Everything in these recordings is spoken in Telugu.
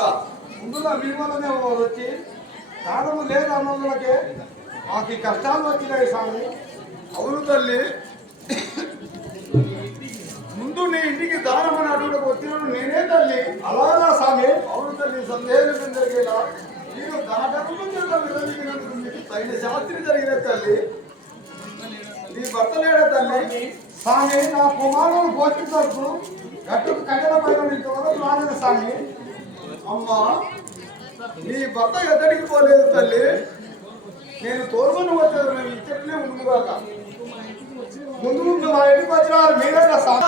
ముందుగా మీ వల్లనే వచ్చి కారణము లేదు అన్నోళ్ళకే మాకు ఈ కష్టాలు వచ్చినాయి స్వామి. అవును తల్లి, ముందు నీ ఇంటికి దానమని అడుగుకు వచ్చినాడు నేనే తల్లి. అలాగా స్వామి? అవును తల్లి, సందేహం జరిగేలా మీరు దానకర్మ విరమించినందుకు మీకు తగిన శాస్త్రి జరిగిన తల్లి. నీ భర్త లేడా తల్లి? స్వామి, నా కుమారుడు పోషించు గట్టుకు కట్టెల పైన నీకు వరకు రాలేదు స్వామి. అమ్మా, నీ భర్త ఎద్దడికి పోలేదు తల్లి. నేను తోడుకొని వచ్చాను, నేను ఇచ్చట్లే ముందుగాక. ముందు ముందు మా ఇంటికి వచ్చినారు మీరే స్వామి.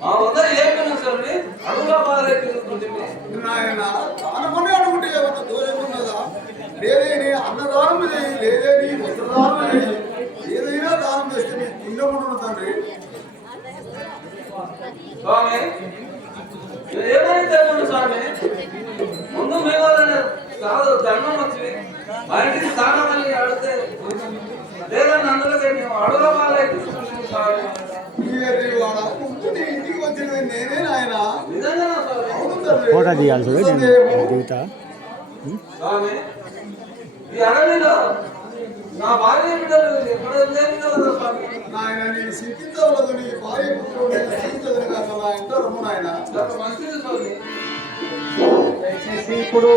మా వద్ద ఏమైనా స్వామి అడుగుల బాధైతుంటుంది. నాయన దానమని అడుగుంటే ఏమన్నా దూరం ఉన్నదా? లేదేని అన్నదానం చేయి, లేదేని వస్త్రదానం చేయి, ఏదైనా దానం చేస్తే నీ పుణ్యముండును తండ్రి. స్వామి ఏమైతే స్వామి ముందు మేము కాదు ధర్మం వచ్చింది మా ఇంటికి స్థానాన్ని అడిగితే లేదని అందులో మేము అడుగుల బాధైతుంది స్వామి. నీ ఇంటికి వచ్చినది నేనే నాయన. నిజంగా స్వామి. అవును తండ్రి. ఫోటో తీయాల్సి దిగుతా స్వామి ఈ అడవిలో నా భార్య బిడ్డలు ఎక్కడ లేని కదా స్వామి. నాయన నేను చింతించవలదు, నీ భార్య పుత్రుడు నేను చింతించదు కాదు నా ఎంత రమ్ము నాయన. మంచిది స్వామి. ఇప్పుడు